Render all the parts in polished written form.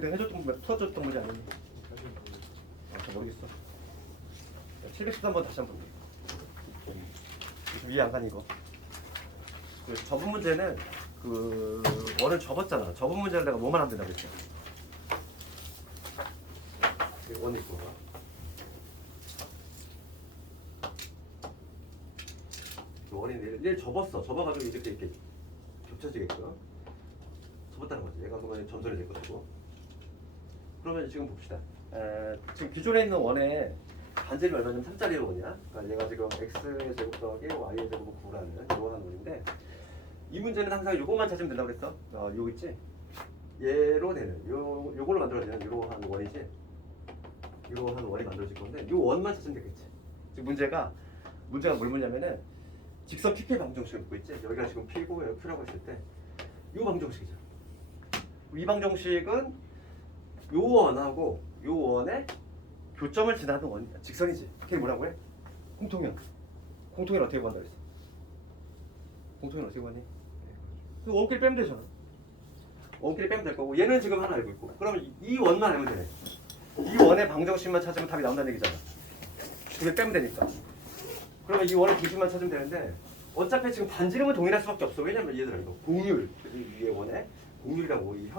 근데 해줬던 거 풀어줬던 문제 아니니? 잘 모르겠어. 713번 다시 한번 볼게. 위에 안 가니 이거. 그 접은 문제는 그 원을 접었잖아. 접은 문제를 내가 뭐만 하면 된다고 했지? 원 있고. 원이 얘를 접었어. 접어가지고 이렇게 겹쳐지게끔 접었다는 거지. 얘가 그러면 전선이 될 것이고. 그러면 지금 봅시다. 지금 기존에 있는 원의 반지름이 얼마냐면 3짜리 원이야. 그러니까 얘가 지금 x의 제곱 더하기 y의 제곱 9라는 이러한 원인데 이 문제는 항상 요것만 찾으면 된다고 그랬어. 요거 있지? 얘로 되는 요걸로 만들어지는 이러한 원이지. 이러한 원이 만들어질 건데 요 원만 찾으면 되겠지. 지금 문제가 뭘 묻냐면은 직선 PP의 방정식을 묻고 있지. 여기가 지금 P고 여기 Q라고 했을 때 요 방정식이죠. 이 방정식은 요 원하고 요 원의 교점을 지나는 원 직선이지. 그게 뭐라고 해? 공통연. 공통연 어떻게 구한다 그랬어? 공통연 어떻게 구하니? 그 원끼리 빼면 되잖아. 원끼리 빼면 될 거고 얘는 지금 하나 알고 있고 그러면 이 원만 알면 되네. 이 원의 방정식만 찾으면 답이 나온다는 얘기잖아. 그게 빼면 되니까. 그러면 이 원의 중심만 찾으면 되는데 어차피 지금 반지름은 동일할 수밖에 없어. 왜냐면 얘들아 이거 공률 위에 원의 공률이라고 이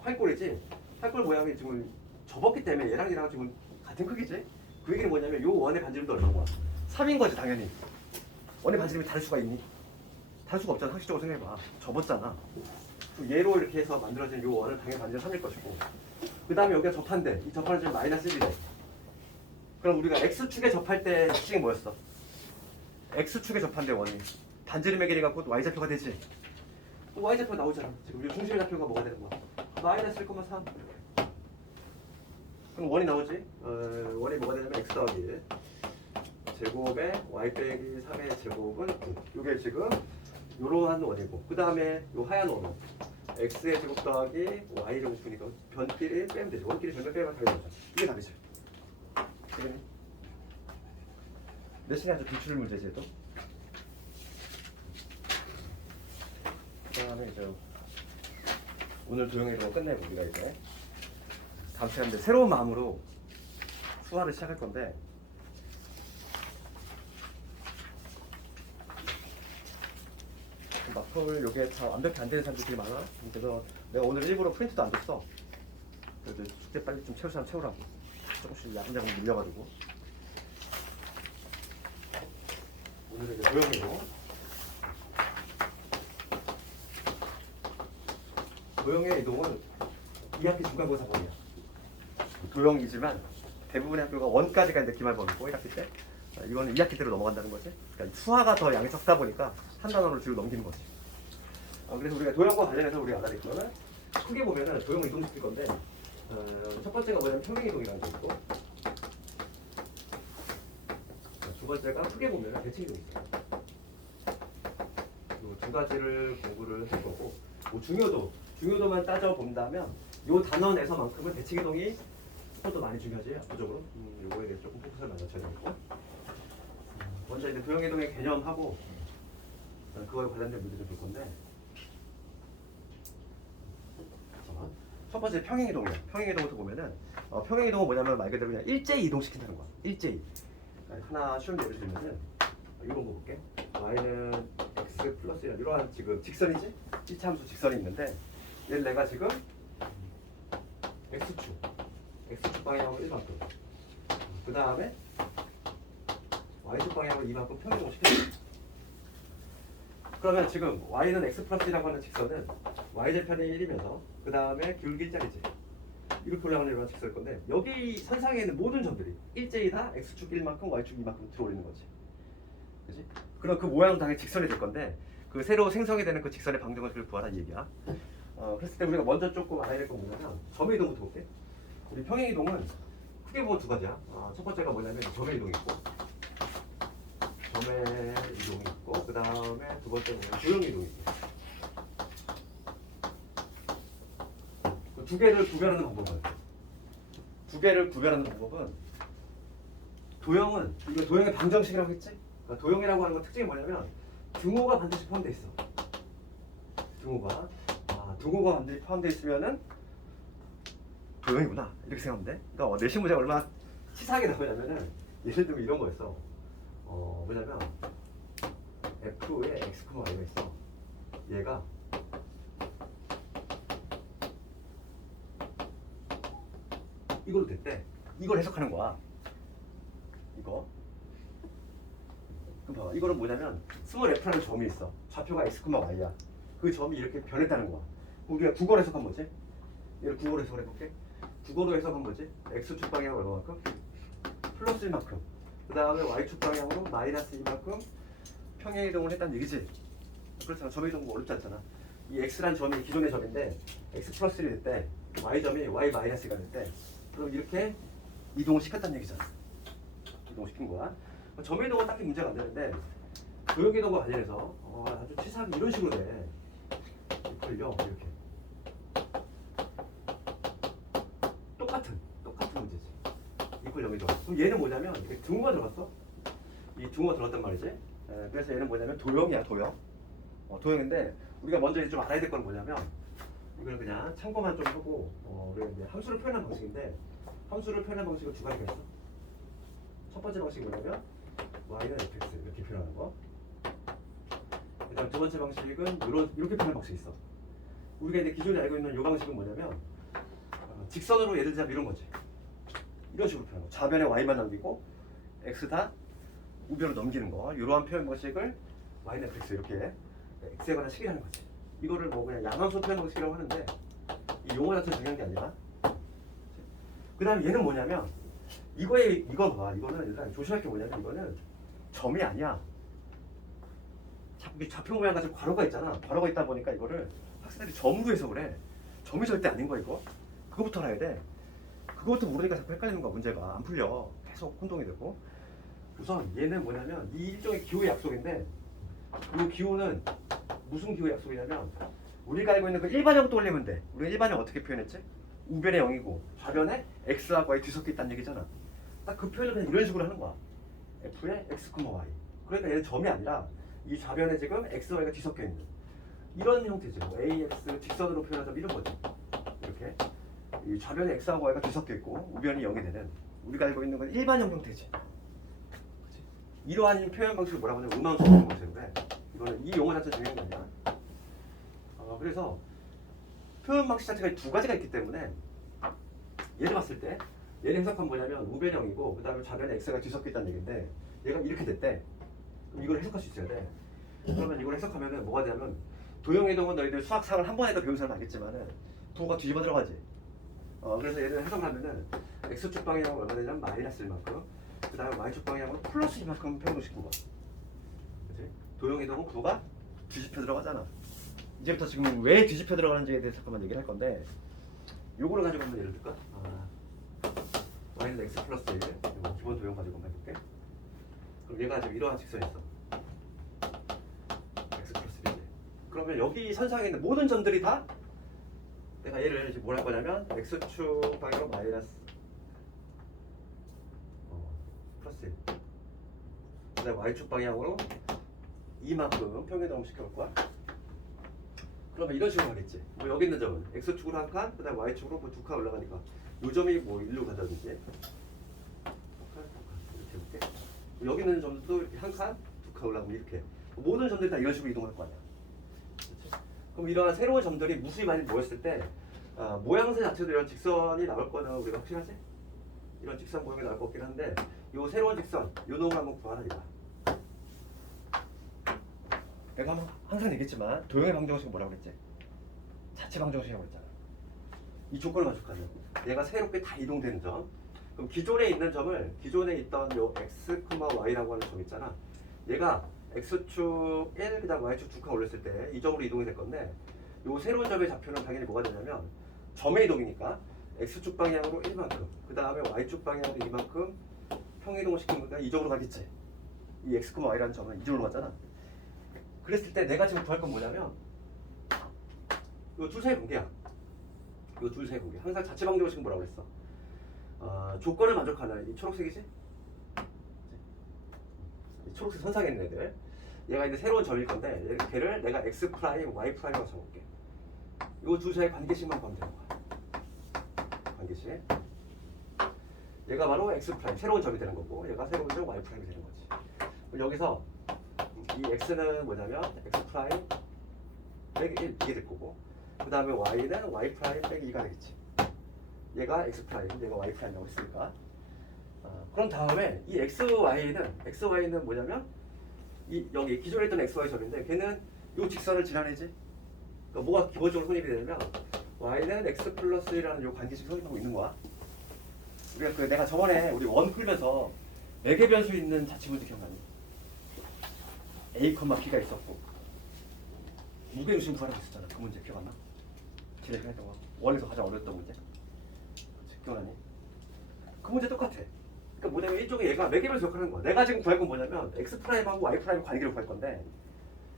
활골이지. 활골 모양이 지금 접었기 때문에 얘랑 지금 같은 크기지. 그 얘기는 뭐냐면 요 원의 반지름도 얼마인 거야? 3인 거지 당연히. 원의 반지름이 다를 수가 있니? 다를 수가 없잖아. 상식적으로 생각해봐. 접었잖아. 얘로 이렇게 해서 만들어진 요 원은 당연히 반지름 3일 것이고 그 다음에 여기가 접한데 이 접하는 지금 마이너스 1이래. 그럼 우리가 X축에 접할 때 특징이 뭐였어? X축에 접한데 원이 반지름의 길이 갖고 Y좌표가 되지. Y좌표가 나오잖아. 지금 우리 중심의 좌표가 뭐가 되는 거야? 마이너스 1,3. 그럼 원이 나오지? 원이 뭐가 되냐면 X 더하기 1 제곱에 Y 빼기 3의 제곱은 9. 이게 지금 요러한 원이고 그 다음에 요 하얀 원은 X의 제곱 더하기 Y 제곱이니까 변끼리 빼면 되지. 원끼리 변을 빼면 답이 나오잖아. 이게 답이지. 그러니 몇 시간 아주 기출 문제지 또. 그다음에 이제 오늘 도형의 거 끝내고 우리가 이제 다음 시간에 새로운 마음으로 수화를 시작할 건데 마플 요게 다 완벽히 안 되는 사람들이 되게 많아. 그래서 내가 오늘 일부러 프린트도 안 줬어. 그래도 숙제 빨리 좀 채울 사람 채우라고. 조금씩 야금야금 밀려가지고. 오늘은 이제 도형이고 도형의 이동은 2학기 중간고사범위야. 도형이지만 대부분의 학교가 원까지 가는데 기말범위고 1학기 때 이거는 2학기 때로 넘어간다는 거지. 그러니까 수화가 더 양이 적다 보니까 한 단어를 뒤로 넘기는 거지. 그래서 우리가 도형과 관련해서 우리가 알아낼 거는 크게 보면은 도형 이동시킬 건데 첫 번째가 뭐냐면 평행이동이라는 게 있고 두 번째가 크게 보면은 대칭이동이 있어요. 이 두 가지를 공부를 할 거고 뭐 중요도만 따져 본다면 이 단어 내서만큼은 대칭이동이 또 많이 중요하지 압도적으로. 요거에 대해서 조금 포커스를 맞춰야 되고 먼저 이제 도형이동의 개념하고 그거에 관련된 문제를 볼 건데 첫 번째 평행이동이야. 평행이동부터 보면은 평행이동은 뭐냐면 말 그대로 그냥 일제히 이동시킨다는 거야. 일제히. 하나 쉬운 예를 들면은 이런 거 볼게. y는 x 플러스 1 이러한 지금 직선이지? 이차함수 직선이 있는데 얘를 내가 지금 x축 방향으로 1만큼 그 다음에 y축 방향으로 2만큼 평행이동 시켜줘. 그러면 지금 y는 x 플러스 1이라고 하는 직선은 y제편이 1이면서 그 다음에 기울기 1짜리지. 이렇게 올라가는 이런 직선일 건데 여기 선상에 있는 모든 점들이 일제히 다 x축 1만큼 y축 2만큼 들어올리는 거지. 그렇지? 그럼 그 모양은 당연히 직선이 될 건데 그 새로 생성이 되는 그 직선의 방정식을 구하라 이 얘기야. 그랬을 때 우리가 먼저 조금 알아야 될 건 뭐냐면 점의 이동부터 볼게. 우리 평행 이동은 크게 보면 두 가지야. 첫 번째가 뭐냐면 점의 이동이 있고 그 다음에 두 번째는 도형 이동이 있고 두 개를 구별하는 방법은 도형은 이거 도형의 방정식이라고 했지? 그러니까 도형이라고 하는 건 특징이 뭐냐면 등호가 반드시 포함되어 있어. 등호가 반드시 포함되어 있으면은 도형이구나 이렇게 생각하면 돼. 그러니까 내신 문제가 얼마나 치사하게 나오냐면은 예를 들면 이런 거였어. 뭐냐면 f의 x, y가 있어. 얘가 이걸로 됐대. 이걸 해석하는 거야. 이거. 그럼 봐봐. 이거는 뭐냐면 스몰 f라는 점이 있어. 좌표가 x, y야. 그 점이 이렇게 변했다는 거야. 우리가 국어로 해석한 뭐지? 얘를 국어로 해석을 해볼게. 국어로 해석한 뭐지? x축 방향은 얼마만큼? 플러스 1만큼. 그 다음에 y축 방향으로 마이너스 2만큼 평행 이동을 했다는 얘기지. 그렇잖아. 점 이동 어렵지 않잖아. 이 x란 점이 기존의 점인데 x 플러스 1이 됐대. y점이 y 마이너스 2가 됐대. 그럼 이렇게 이동을 시켰다는 얘기잖아. 이동을 시킨 거야. 점 이동은 딱히 문제가 안 되는데 도형 이동과 관련해서 아주 치사하게 이런 식으로 돼. 걸려 이렇게. 똑같은 문제지. 이퀄 0이죠. 그럼 얘는 뭐냐면 이렇게 등호가 들어갔어. 이 등호가 들어갔단 말이지. 그래서 얘는 뭐냐면 도형이야, 도형. 도형인데 우리가 먼저 좀 알아야 될 건 뭐냐면 이걸 그냥 참고만 좀 하고 우리가 이제 함수를 표현하는 방식인데 함수를 표현하는 방식은 두 가지가 있어. 첫 번째 방식이 뭐냐면 y는 fx 이렇게 표현하는 거. 그다음 두 번째 방식은 이렇게 표현하는 방식이 있어. 우리가 이제 기존에 알고 있는 이 방식은 뭐냐면 직선으로 예를 들자면 이런 거지. 이런 식으로 표현하는 거. 좌변에 y만 남기고 x 다 우변으로 넘기는 거. 이러한 표현 방식을 y는 fx 이렇게 x에 관한 식이라는 거지. 이거를 뭐 그냥 양함수 표현 방식이라고 하는데 이 용어 자체가 중요한 게 아니라. 그 다음에 얘는 뭐냐면 이거 봐. 이거는 일단 조심할 게 뭐냐면 이거는 점이 아니야. 좌표 모양 같은 괄호가 있잖아. 괄호가 있다 보니까 이거를 학생들이 점으로 해석을 해. 점이 절대 아닌 거야 이거. 그거부터 알아야 돼. 그거부터 모르니까 자꾸 헷갈리는 거야. 문제가 안 풀려. 계속 혼동이 되고. 우선 얘는 뭐냐면 이 일종의 기호의 약속인데 이 기호는 무슨 기호의 약속이냐면 우리가 알고 있는 그 일반형 떠올리면 돼. 우리가 일반형 어떻게 표현했지? 우변에 0이고 좌변에 x하고 y 뒤섞여 있다는 얘기잖아. 딱 그 표현을 그냥 이런 식으로 하는 거야. f의 x, y. 그러니까 얘는 점이 아니라 이 좌변에 지금 x, y가 뒤섞여 있는 이런 형태지. 뭐 ax 직선으로 표현하자면 이런 거지. 이렇게 이 좌변에 x하고 y가 뒤섞여 있고 우변이 0이 되는 우리가 알고 있는 건 일반형 형태지. 그치? 이러한 표현 방식을 뭐라고 하냐면 음함수 표현 방식인데 이거는 이 용어 자체가 중요한 거 아니야. 그래서 표현 방식 자체가 두 가지가 있기 때문에 얘를 봤을 때 얘를 해석하면 뭐냐면 우변형이고 그 다음에 좌변에 x가 뒤섞여 있다는 얘기인데 얘가 이렇게 됐대. 그럼 이걸 해석할 수 있어야 돼. 그러면 이걸 해석하면은 뭐가 되냐면 도형이동은 너희들 수학상을 한 번에도 배운 사람 알겠지만은 부호가 뒤집어 들어가지. 그래서 얘를 해석을 하면은 x축 방향으로 얼마 되냐면 마이너스 1만큼 그 다음에 y축 방향으로 플러스 1만큼 표현을 시킨 거야. 그치? 도형이동은 부호가 뒤집혀 들어가잖아. 이제부터 지금 왜 뒤집혀 들어가는지에 대해서 잠깐만 얘기를 할 건데 요거를 가지고 한번 예를 들까? y는 x 플러스 1 이거 기본 도형 가지고 한번 해볼게. 그럼 얘가 지금 이러한 직선이 있어. x 플러스 1. 그러면 여기 선상에 있는 모든 점들이 다 내가 얘를 이제 뭘 할 거냐면 x축 방향으로 마이너스 플러스 1 그 다음에 y축 방향으로 이만큼 평행이동 시켜볼 거야. 그러면 이런 식으로 하겠지. 뭐 여기 있는 점은 x축으로 한 칸, 그 다음에 y축으로 뭐 두 칸 올라가니까 요 점이 뭐 1로 간다든지 이렇게 해볼게. 여기 있는 점도 이렇게 한 칸, 두 칸 올라가면 이렇게 모든 점들이 다 이런 식으로 이동할 거 아니야. 그렇지? 그럼 이러한 새로운 점들이 무수히 많이 모였을 때 모양새 자체도 이런 직선이 나올 거는 우리가 확실하지? 이런 직선 모양이 나올 것 같긴 한데 요 새로운 직선, 요 놈을 한번 구하라 이거야. 내가 항상 얘기했지만 도형의 방정식은 뭐라고 그랬지? 자체 방정식이라고 그랬잖아. 이 조건을 만족하면 얘가 새롭게 다 이동되는 점. 그럼 기존에 있는 점을 기존에 있던 요 x, y라고 하는 점 있잖아. 얘가 x축 1, 그 다음 y축 2칸 올렸을 때 이 점으로 이동이 될 건데 요 새로운 점의 좌표는 당연히 뭐가 되냐면 점의 이동이니까 x축 방향으로 1만큼 그 다음에 y축 방향으로 2만큼 평이동을 시킨 거니까 이 점으로 가겠지. 이 x, y라는 점은 이 점으로 갔잖아. 그랬을 때 내가 지금 구할 건 뭐냐면 요 둘 사이 관계야. 요 둘 사이 관계. 항상 자체 방정식은 뭐라고 그랬어? 조건을 만족하는 이 초록색이지? 이 초록색 선상에 있는 애들. 얘가 이제 새로운 점일 건데 걔를 내가 x 프라임, y 프라임이라고 적을게. 요 둘 사이 관계식만 보면 되는 거야. 관계식. 얘가 바로 x 프라임 새로운 점이 되는 거고 얘가 새로운 점 y 프라임이 되는 거지. 그럼 여기서 이 x는 뭐냐면 x 프라임 빼기 1 이게 될 거고 그 다음에 y는 y 프라임 빼기 2가 되겠지. 얘가 x 프라임, 얘가 y 프라임이라고 했으니까. 그런 다음에 이 xy는 뭐냐면 이 여기 기존에 있던 xy 점인데 걔는 이 직선을 지나내지. 그러니까 뭐가 기본적으로 성립이 되냐면 y는 x 플러스 1이라는 요 관계식 성립하고 있는 거야. 우리가 내가 저번에 우리 원 풀면서 매개 변수 있는 자취문제 기억나니? a, b가 있었고 무게 중심 구하라고 했었잖아. 그 문제 기억 안 나? 제일 했던 거. 원에서 가장 어려웠던 문제. 기억나니? 그 문제 똑같아. 그러니까 뭐냐면 이쪽에 얘가 매개 변수 역할을 하는 거야. 내가 지금 구할 건 뭐냐면 x 프라임하고 y 프라임 관계를 구할 건데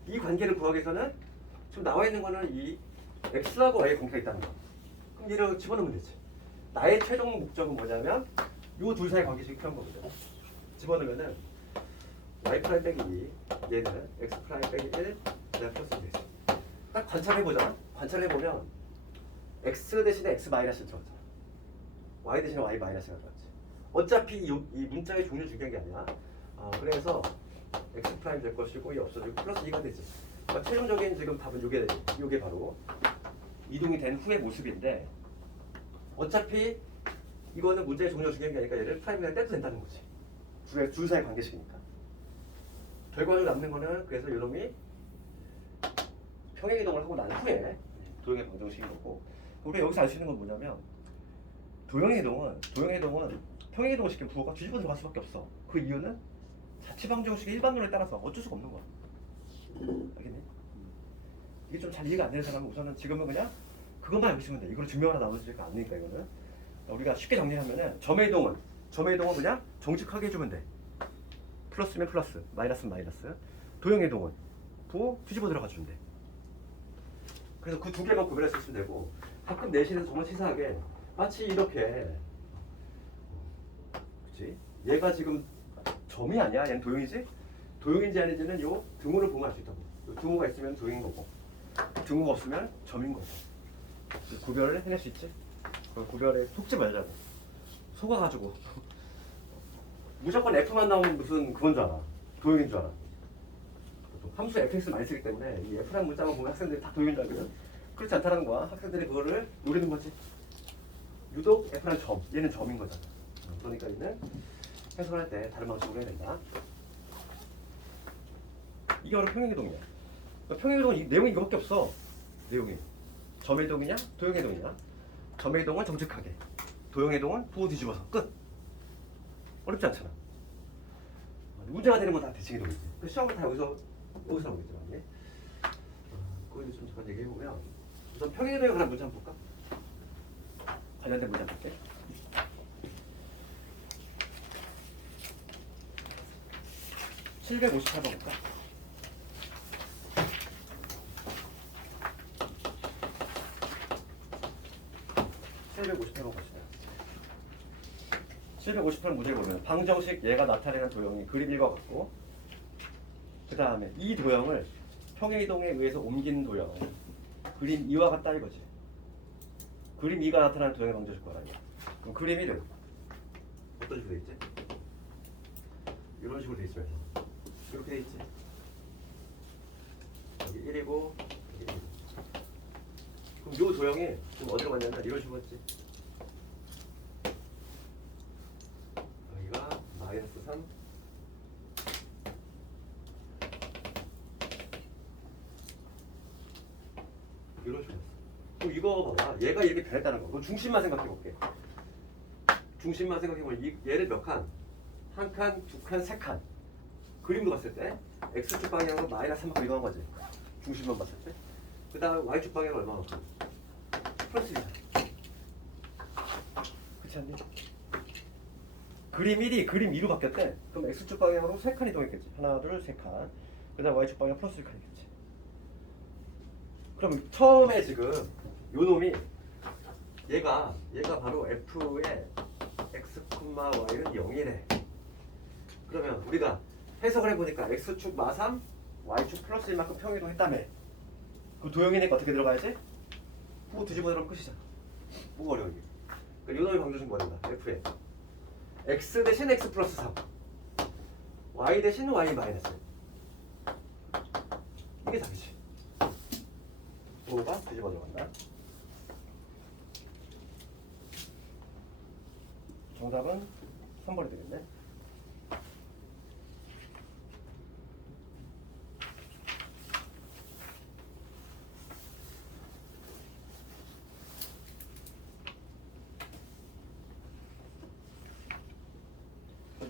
이 관계를 구하기 위해서는 지금 나와 있는 거는 이 x하고 y의 관계가 있다는 거야. 그럼 얘를 집어넣으면 되지. 나의 최종 목적은 뭐냐면 요 둘 사이 관계식이 필요한 거거든. 집어넣으면은 y 프라임 빼기 2 얘는 x 프라임 빼기 1 내가 플러스 되지. 딱 관찰해보자. 관찰해보면 x 대신에 x 마이너스 들어갔잖아. y 대신에 y 마이너스가 들어갔지. 어차피 이 문자의 종류 중요한 게 아니야. 그래서 x 프라임 될 것이고 이 없어지고 플러스 2가 되지. 그러니까 최종적인 지금 답은 요게 바로 이동이 된 후의 모습인데 어차피 이거는 문제의 종류가 중요한 게 아니니까 얘를 프라임이랑 떼도 된다는 거지. 둘 사이 관계식이니까. 결과적으로 남는 거는 그래서 이놈이 평행이동을 하고 난 후에 도형의 방정식인 거고 우리가 여기서 알 수 있는 건 뭐냐면 도형이동은 평행이동을 시키면 부호가 뒤집어 들어갈 수밖에 없어. 그 이유는 자취방정식의 일반론에 따라서 어쩔 수가 없는 거야. 알겠니? 이게 좀 잘 이해가 안 되는 사람은 우선은 지금은 그냥 그것만 알고 있으면 돼. 이걸 증명하나 나머지가 아니니까 이거는. 우리가 쉽게 정리하면은 점의 이동은 그냥 정직하게 해주면 돼. 플러스면 플러스, 마이너스면 마이너스. 도형의 이동은 부호 뒤집어 들어가 주면 돼. 그래서 그 두 개만 구별해서 쓰면 되고 가끔 내신에서 정말 치사하게 마치 이렇게 그치? 얘가 지금 점이 아니야? 얘는 도형이지? 도형인지 아닌지는 요 등호를 보면 알 수 있다고. 요 등호가 있으면 도형인 거고 등호가 없으면 점인 거고. 구별을 해낼 수 있지? 구별에 속지 말자고. 속아가지고 무조건 F만 나오면 무슨 그건 줄 알아. 도형인 줄 알아. 함수 fx 많이 쓰기 때문에 이 f라는 문자만 보면 학생들이 다 도형인 줄 알거든. 그렇지 않다는 거야. 학생들이 그거를 노리는 거지. 유독 f라는 점, 얘는 점인 거잖아. 그러니까 얘는 해석을 할 때 다른 방식으로 해야 된다. 이게 바로 평행이동이야. 평행이동은 이 내용이 이거밖에 없어. 내용이 점의 이동이냐 도형의 이동이냐. 점의 이동은 정직하게, 도형의 이동은 부호 뒤집어서 끝. 어렵지 않잖아. 문제가 되는 건 다 대칭 이동이지. 그 시험을 다 여기서 나오겠더라. 그거에 좀 잠깐 얘기해보면 우선 평행이동에 관한 문제 한번 볼까? 관련된 문제 한번 볼게. (758번) 볼까? (758번) 봅시다. 758번 문제를 보면 방정식 얘가 나타내는 도형이 그림 1과 같고 그 다음에 이 도형을 평행이동에 의해서 옮긴 도형 그림 2와 같다 이거지. 그림 2가 나타나는 도형의 방정식 구하라니. 그럼 그림 1은 어떤 식으로 돼 있지? 이런 식으로 돼 있으면서 이렇게 돼 있지. 여기 1이고 여기 1이고. 그럼 이 도형이 지금 어디로 갔냐면 이런 식으로 갔지. 여기가 마이너스 3 이런 식으로. 그럼 이거 봐봐. 얘가 이렇게 변했다는 거. 그럼 중심만 생각해볼게. 중심만 생각해보면 얘를 몇 칸? 한 칸, 두 칸, 세 칸. 그림으로 봤을 때 x축 방향으로 마이너스 3만큼 이동한 거지. 중심만 봤을 때. 그 다음에 y축 방향으로 얼마만큼? 플러스 1이잖아. 그렇지 않니? 그림 1이 그림 2로 바뀌었대. 그럼 x축 방향으로 3칸 이동했겠지. 하나, 둘, 3칸. 그 다음 y축 방향 플러스 1칸이겠지. 그럼 처음에 지금 요 놈이 얘가 바로 f의 x, y는 0이래. 그러면 우리가 해석을 해보니까 x축 마3, y축 플러스 1만큼 평행이동 했다며. 그럼 도형이니까 어떻게 들어가야지? 부호 뒤집어 들어가면 끝이잖아. 뭐가 어려워 이게. 요놈의 방정식 뭐가 된다? f에 x 대신 x 플러스 3 y 대신 y 마이너스 이게 답이지. 뭐가 뒤집어 들어간다. 정답은 3번이 되겠네.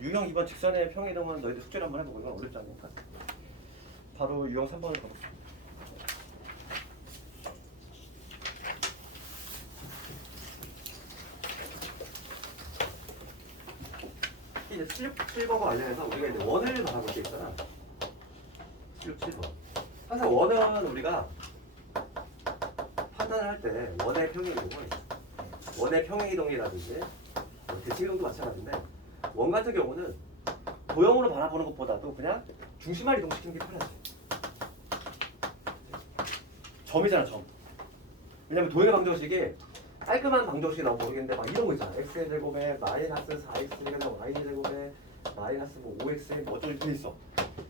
유형 2번 직선의 평이동은 너희들 숙제를 한번 해보고 이건 어렵지 않으니까 바로 유형 3번을 가볼게요. 이제 7번과 관련해서 우리가 이제 원을 말하고 게 있잖아. 7번. 항상 원은 우리가 판단을 할 때 원의 평행이동을 원의 평행이동이라든지 대칭이동도 마찬가지인데 원 같은 경우는 도형으로 바라보는 것보다도 그냥 중심만 이동시키는 게 편하지. 점이잖아, 점. 왜냐면 도형의 방정식이 깔끔한 방정식이 나오면 모르겠는데 막 이런 거 있잖아. x의 제곱에 마이너스 4x가 y 제곱에 마이너스 뭐 5x 뭐 어쩌고 이렇게 있어.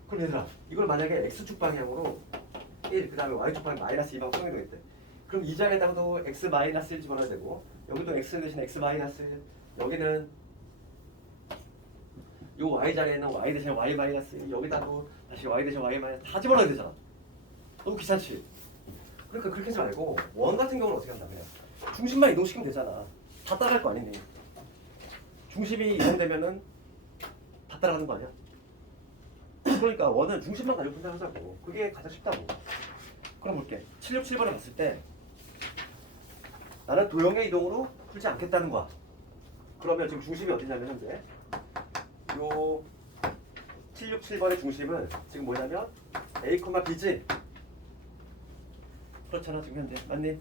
그럼 얘들아 이걸 만약에 x축 방향으로 1, 그 다음에 y축 방향 마이너스 2방 평행이동 있대. 그럼 이 장에다가도 x 마이너스 1 집어넣어야 되고 여기도 x 대신 x 마이너스 1 여기는 요 y 자리에는 y 대신 y 마이너스 1 여기다도 다시 y 대신 y 마이너스 다 집어넣어야 되잖아. 너무 귀찮지? 그러니까 그렇게 하지 말고 원 같은 경우는 어떻게 한다면 중심만 이동시키면 되잖아. 다 따라갈 거 아니니. 중심이 이동되면은 다 따라가는 거 아니야? 그러니까 원은 중심만 가지고 판단하자고. 그게 가장 쉽다고. 그럼 볼게. 767번에 봤을 때 나는 도형의 이동으로 풀지 않겠다는 거야. 그러면 지금 중심이 어디냐면 현재 요 767번의 중심은 지금 뭐냐면 A, B지? 그렇잖아 지금 현재. 맞니?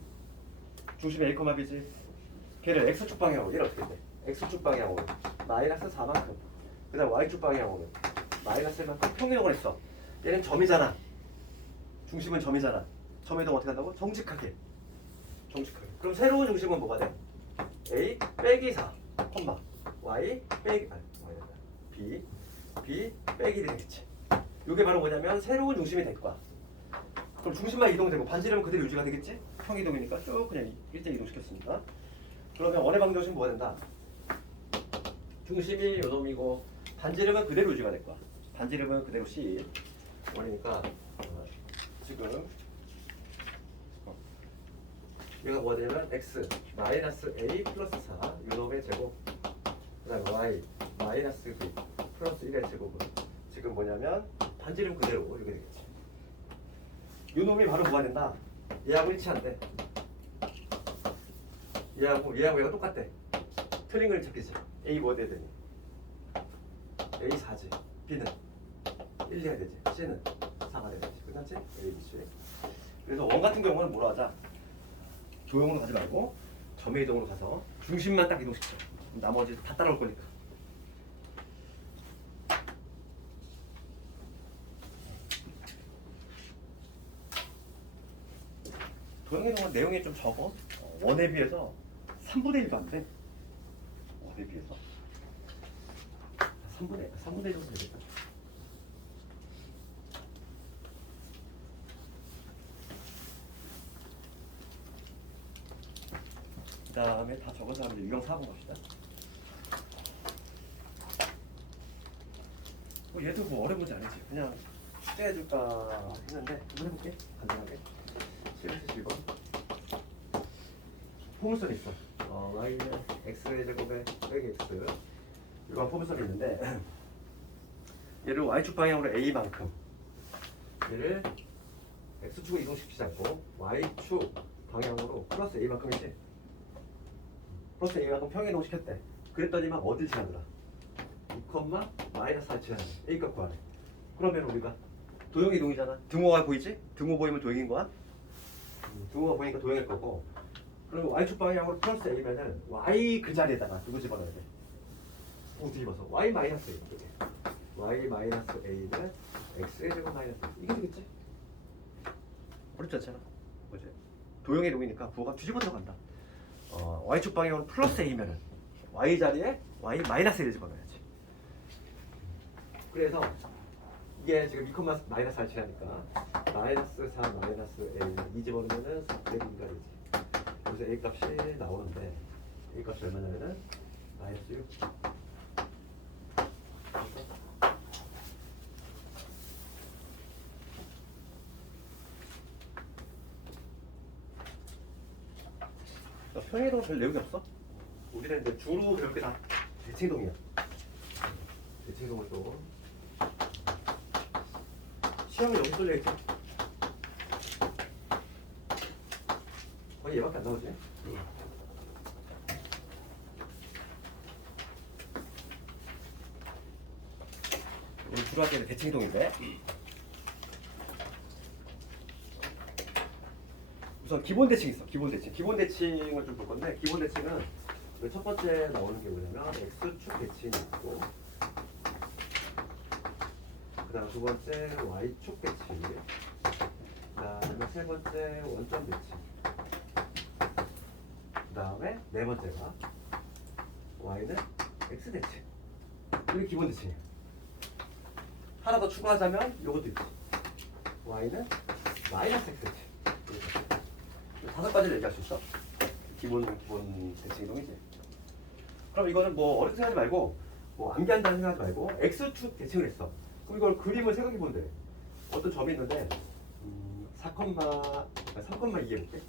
중심이 A, B지? 걔를 X축 방향으로 얘를 어떻게 돼? X축 방향으로 마이너스 4만큼 그 다음 Y축 방향으로 마이너스 1만큼 평행이동을 했어. 얘는 점이잖아. 중심은 점이잖아. 점 이동 어떻게 한다고? 정직하게. 그럼 새로운 중심은 뭐가 돼? A 빼기 4 콤마 Y 빼기 B 빼기 1이 되겠지. 이게 바로 뭐냐면 새로운 중심이 될 거야. 그럼 중심만 이동되고 반지름은 그대로 유지가 되겠지? 평이동이니까 쭉 그냥 일제 이동시켰으니까. 그러면 원의 방정식은 뭐가 된다? 중심이 요놈이고 반지름은 그대로 유지가 될 거야. 반지름은 그대로 C 원이니까 지금 얘가 뭐가 되냐면 x 마이너스 a 플러스 4 요놈의 제곱 그 다음에 y 마이너스 b 플러스 1의 제곱은 지금 뭐냐면 반지름 그대로 이렇게 되겠지. 요놈이 바로 뭐가 된다? 얘하고 일치한대. 얘하고 얘가 똑같대. 틀린 걸 찾겠지. a 뭐 돼야 되니? a 4지. b는 1, 2가 되지. c는 4가 되지. 끝났지? a, b, c. 그래서 원 같은 경우는 뭐라 하자? 도형으로 가지 말고 점의 이동으로 가서 중심만 딱 이동시켜. 나머지 다 따라올 거니까. 도형의 이동은 내용이 좀 적어. 원에 비해서 3분의 1도 안 돼. 원에 비해서 3분의 1 정도 되겠다. 그 다음에 다 적은 사람들 유형 4번 갑시다. 얘도 뭐 어려운 문제 아니지. 그냥 숙제해줄까 했는데 한번 해볼게. 간단하게. 7번 포물선이 있어. y는 x의 제곱에 빼기 x 이런 포물선이 있는데 얘를 y축 방향으로 a만큼 얘를 x축을 이동시키지 않고 y축 방향으로 플러스 a만큼이지. 플러스 a만큼 평행이동 시켰대. 그랬더니만 어딜 지나더라? 2, 마이너스 4 지나네. a 값 구하네. 그러면 우리가 도형이동이잖아. 등호가 보이지? 등호 보이면 도형인 거야? 등호가 보이니까 도형일 거고. 그리고 y축 방향으로 플러스 a면은 y 그 자리에다가 이거 집어넣어야 돼. 뒤집어서 y 마이너스 a 이게 y 마이너스 a는 x의 제곱 마이너스 이게 되겠지? 어렵지 않잖아. 뭐지? 도형이동이니까 부호가 뒤집어 들어간다. y축 방향으로 플러스 a면은 y 자리에 y 마이너스 1을 집어넣어야지. 그래서 이게 지금 2, 마이너스 4를 칠하니까 마이너스 4 마이너스 a 이 집어넣으면은 4분의 2가 되지. 그래서 a 값이 나오는데 a 값이 얼마냐면은 마이너스 6. 평행이동은 별 내용이 없어. 우리는 이제 주로 배울 게 다 대칭이동이야. 대칭이동을 또 시험에 여기 쏠려있지. 거의 얘밖에 안 나오지. 우리 주로 할 때는 대칭이동인데 우선 기본 대칭 있어. 기본 대칭. 기본 대칭을 좀 볼 건데 기본 대칭은 첫 번째 나오는 게 뭐냐면 x축 대칭이 있고 그다음 두 번째 y축 대칭 그다음에 세 번째 원점 대칭 그다음에 네 번째가 y는 x 대칭. 이게 기본 대칭이야. 하나 더 추가하자면 요것도 있지. y는 마이너스 x 대칭. 다섯 가지를 얘기할 수 있어. 기본 대칭 이동이지. 그럼 이거는 뭐 어렵게 생각하지 말고 뭐 암기한다는 생각하지 말고 x축 대칭을 했어. 그럼 이걸 그림을 생각해 보면 돼. 어떤 점이 있는데 3,2 해볼게.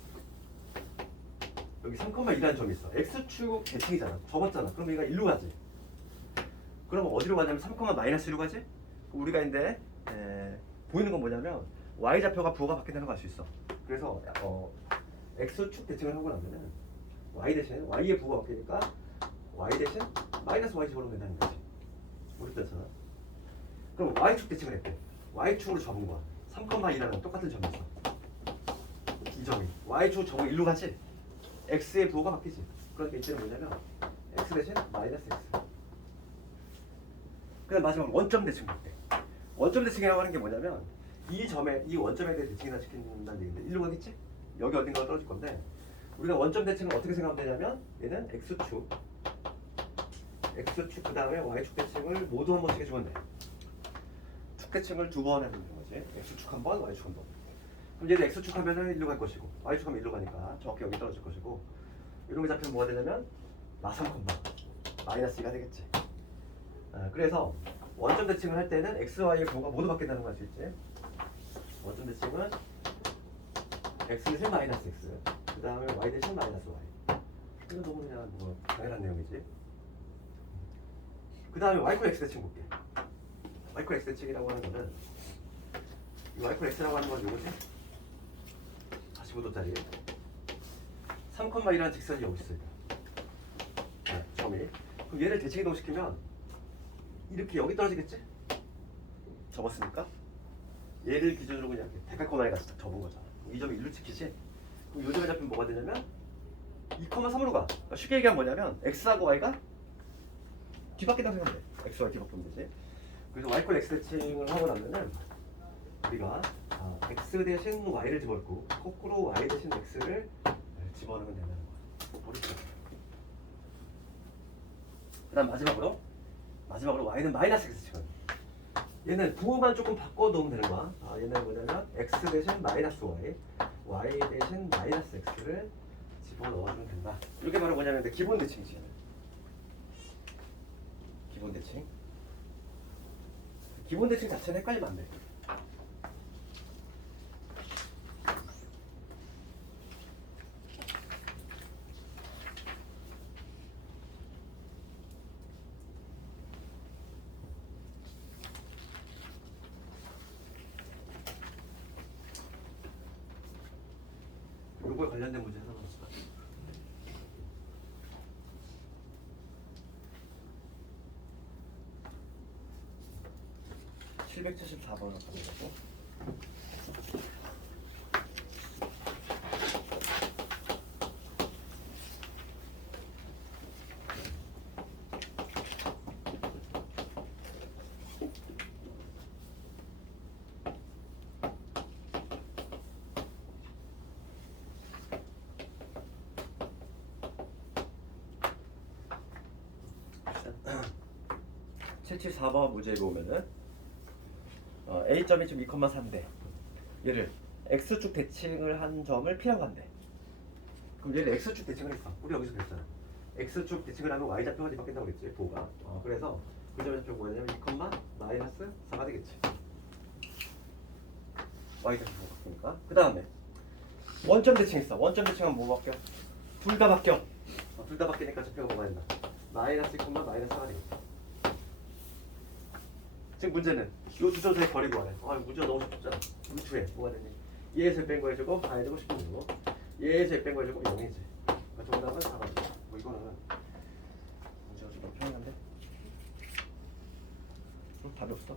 여기 3,2라는 점이 있어. x축 대칭이잖아. 접었잖아. 그럼 얘가 일로 가지. 그럼 어디로 가냐면 3,-1로 가지. 우리가 이제 보이는 건 뭐냐면 y좌표가 부호가 바뀐다는 걸 알 수 있어. 그래서 x축 대칭을 하고 나면은 y 대신 y의 부호가 바뀌니까 y 대신 마이너스 y 집어넣으면 된다는 거지. 모르겠잖아. 그럼 y축 대칭을 했대. y축으로 접은 거야. 3,2라는 똑같은 점이 있어. 이 점이 y축 접은 1로 가지. x의 부호가 바뀌지. 그러니까 이때는 뭐냐면 x 대신 마이너스 x. 그다음 마지막으로 원점 대칭 볼게. 원점 대칭이라고 하는 게 뭐냐면 이 원점에 대해 대칭이나 시킨다는 얘기인데 일로 가겠지? 여기 어딘가가 떨어질 건데 우리가 원점 대칭을 어떻게 생각하면 되냐면 얘는 x축 그 다음에 y축 대칭을 모두 한 번씩 해주면 돼. 축 대칭을 두 번 해주면 되는 거지. x축 한 번, y축 한 번. 그럼 얘는 x축 하면은 일로 갈 것이고 y축 하면 일로 가니까 정확히 여기 떨어질 것이고 이런 게 잡히면 뭐가 되냐면 마이너스 2가 되겠지. 그래서 원점 대칭을 할 때는 x, y의 부호가 모두 바뀐다는 걸 알 수 있지. 원점 대칭은 x 대신 마이너스 x 그 다음에 y 대신 마이너스 y. 이거 너무 그냥 뭐 당연한 내용이지. 그 다음에 y x 대칭 볼게. y x 대칭이라고 하는 거는 이 y x라고 하는 건 요거지. 45도짜리 3,1이라는 직선이 여기 있어요. 점이. 그럼 얘를 대칭 이동시키면 이렇게 여기 떨어지겠지? 접었으니까 얘를 기준으로 그냥 대각선에 가서 접은 거잖아. 이 점이 1로 찍히지? 그럼 이 점에 잡히면 뭐가 되냐면 2,3으로 가. 그러니까 쉽게 얘기하면 뭐냐면 x하고 y가 뒤바뀐다고 생각해. x와 뒤바뀌면 되지. 그래서 y x 대칭을 하고 나면은 우리가 x 대신 y를 집어넣고 거꾸로 y 대신 x를 집어넣으면 된다는 거야. 모르겠어. 그 다음 마지막으로 y는 마이너스 x 치고 얘는 부호만 조금 바꿔 놓으면 되는 거야. 얘는 뭐냐면 x 대신 마이너스 y 대신 마이너스 x를 집어넣어주면 된다. 이렇게 말하면 뭐냐면 기본 대칭이지. 기본 대칭. 기본 대칭 자체는 헷갈리면 안 돼. 요거에 관련된 문제 하나 나왔어. (774번을) 가져가고 774번 문제에 보면은 A점이 지금 2,3대 얘를 X축 대칭을 한 점을 P라고 한대. 그럼 얘를 X축 대칭을 했어. 우리 여기서 그랬잖아. X축 대칭을 하면 Y좌표가 뒤바뀐다고 그랬지, 보호가. 그래서 그 점의 좌표가 뭐냐면 2,-4가 되겠지. Y좌표가 바뀌니까. 그 다음에 원점 대칭했어. 원점 대칭하면 뭐가 바뀌어? 둘 다 바뀌어. 둘 다 바뀌니까 좌표가 뭐가 된다? -2,-4가 되겠지. 지금 문제는 이 두 점 사이 거리 구하래. 문제가 너무 쉽잖아. 루트에 뭐가 되니? 2에서 뺀 거에 제곱, 4에 제곱 16이고 2에서 뺀 거에 제곱 0이지. 정답은 4가. 뭐 이거는 문제가 좀 편한데? 답이 없어.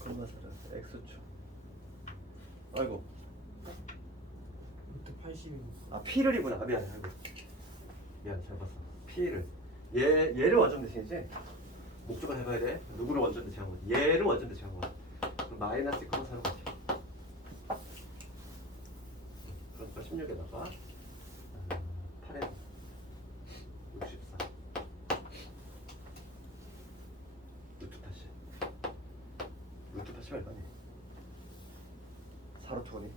그러면 X축. 아이고. 루트 80. P를이구나. 미안해. 아이고. 미안해. 잘 봤어. P를. 얘를 원점 대칭이지? 목적을 해봐야 돼. 누구를 원점 대칭한 거지? 얘를 원점 대칭한 거야. 그럼 -2,4로 가지. 그러니까 16에다가 8에 64. 루트 80 얼마니? 4루트 5니?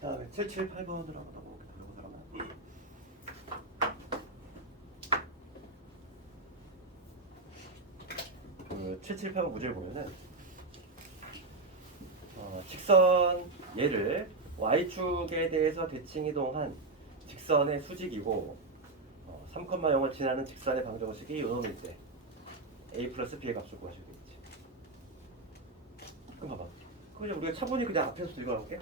다음에 778번으로 한번 가보도록 그 778번 문제를 보면은 직선 얘를 y축에 대해서 대칭 이동한 직선의 수직이고 3,0을 지나는 직선의 방정식이 요놈일 때 a 플러스 b의 값을 구하시면 되겠지. 그럼 봐봐. 그냥 우리가 차분히 그냥 앞에서 읽어놓을게.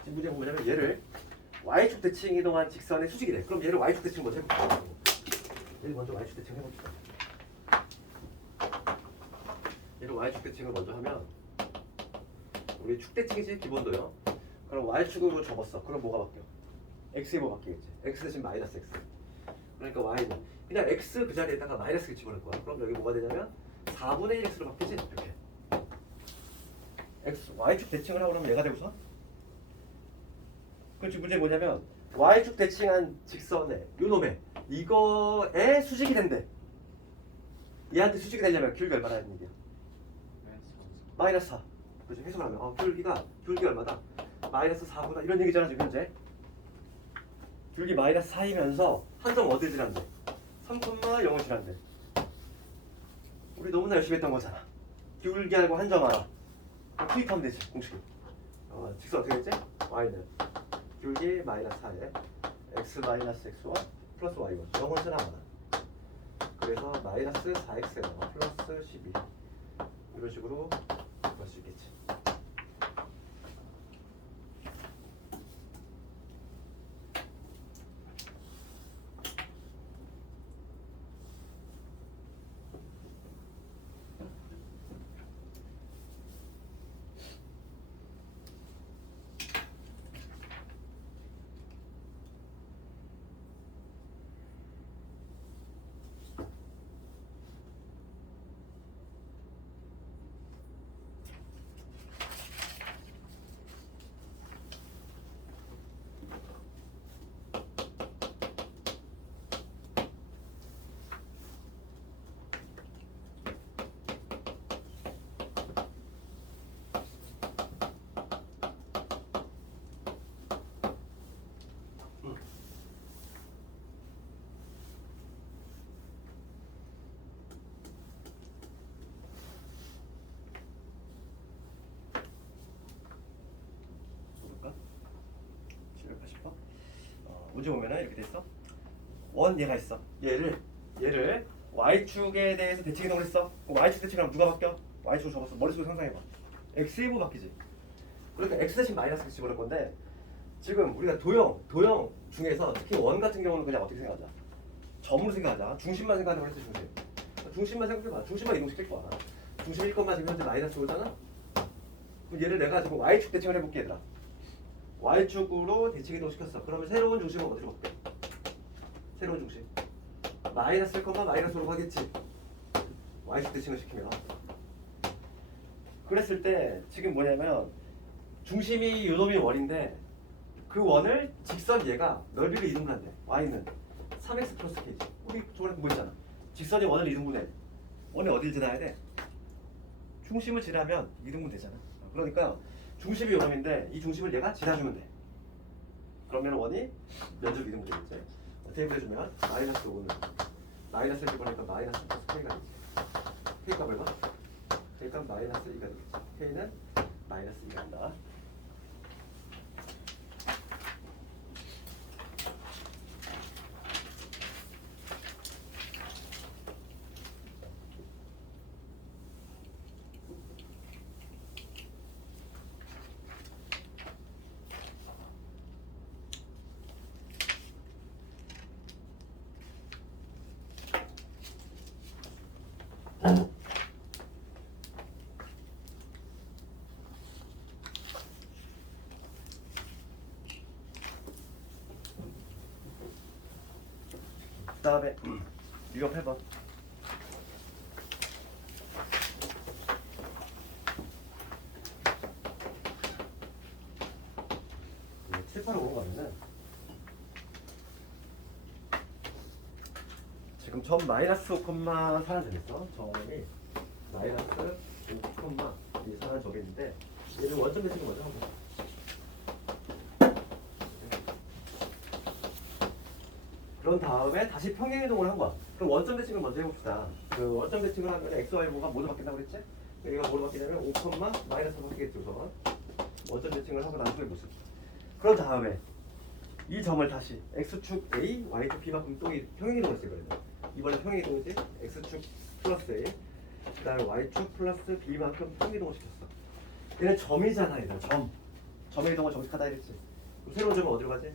지금 문제가 뭐냐면 얘를 y축 대칭 이동한 직선의 수직이래. 그럼 얘를 y축 대칭 먼저 해볼까? 얘를 먼저 y축 대칭 해봅시다. 얘를 y축 대칭을 먼저 하면 우리 축 대칭이지 기본도요. 그럼 y축으로 접었어. 그럼 뭐가 바뀌어? x에 뭐 바뀌겠지? x 대신 마이너스 x. 그러니까 y는 그냥 x 그 자리에다가 마이너스를 집어넣을 거야. 그럼 여기 뭐가 되냐면 4분의 1 x로 바뀌지? 이렇게. x y축 대칭을 하고 그러면 얘가 되고서 그렇지. 문제 뭐냐면 y축 대칭한 직선에 요놈에 이거에 수직이 된대. 얘한테 수직이 되려면 기울기 얼마나 되는 얘기야? -4. 그렇지. 해석을 하면 기울기 얼마다? -4보다 이런 얘기잖아 지금 현재. 기울기 -4이면서 한 점 어디 지난대? 3,0을 지난대. 우리 너무나 열심히 했던 거잖아. 기울기하고 한 점 알아. 투입하면 되지 공식이. 직선 어떻게 됐지? y는 기울기 -4에 x-x1 플러스 y1 0을 쓰나마나. 그래서 -4x에다가 플러스 12 이런 식으로 구할 수 있겠지. 문제 보면은 이렇게 돼 있어. 원 얘가 있어. 얘를 y축에 대해서 대칭 이동을 했어. 그럼 y축 대칭하면 누가 바뀌어? y축을 접었어. 머릿속에 상상해봐. x 1부 바뀌지. 그러니까 x 대신 마이너스 x 집어넣을 건데 지금 우리가 도형 중에서 특히 원 같은 경우는 그냥 어떻게 생각하자? 점으로 생각하자. 중심만 생각하는 거랬어 중심. 중심만 생각해봐. 중심만 이동시킬 거야. 중심 1것만 지금 현재 마이너스 오잖아? 그럼 얘를 내가 지금 y축 대칭을 해볼게 얘들아. y축으로 대칭 이동시켰어. 그러면 새로운 중심은 어디로 바뀌어? 새로운 중심. 마이너스 1것만 마이너스로 가겠지. y축 대칭을 시키면. 그랬을 때 지금 뭐냐면 중심이 요놈이 원인데 그 원을 직선 얘가 넓이를 이등분한대. y는 3x 플러스 k지. 우리 저번에 공부했잖아. 직선이 원을 이등분해. 원이 어딜 지나야 돼? 중심을 지나면 이등분 되잖아. 그러니까 중심이 요놈인데 이 중심을 얘가 지나주면 돼. 그러면 원이 면적 이등분 되겠지. 어떻게 그려주면 마이너스 5는 마이너스 1을 보니까 마이너스 플러스 k가 되지. k값 얼마? k값 마이너스 2가 되겠지. k는 마이너스 2가 된다. 그 다음에 이거 8번. 칠파로 오는 거면은 지금 점 마이너스 5콤마 사란 정했어. 점이 마이너스 5콤마 이 사란 정했는데 얘를 원점 대칭을 먼저 하고. 그런 다음에 다시 평행이동을 한 거야. 그럼 원점 대칭을 먼저 해봅시다. 그 원점 대칭을 하면 x, y, 뭐가 모두 바뀐다고 그랬지? 여기가 모두 바뀌냐면 5, 마이너스 바뀌겠지 우선. 원점 대칭을 하고 나중에 모습. 그런 다음에 이 점을 다시 x축 a, y축 b만큼 또 평행이동을 했을 거예요. 이번에 평행이동이지? x축 플러스 a, 그 다음에 y축 플러스 b만큼 평행이동을 시켰어. 얘는 점이잖아 얘들. 점의 이동을 정식하다 이랬지. 그럼 새로운 점은 어디로 가지?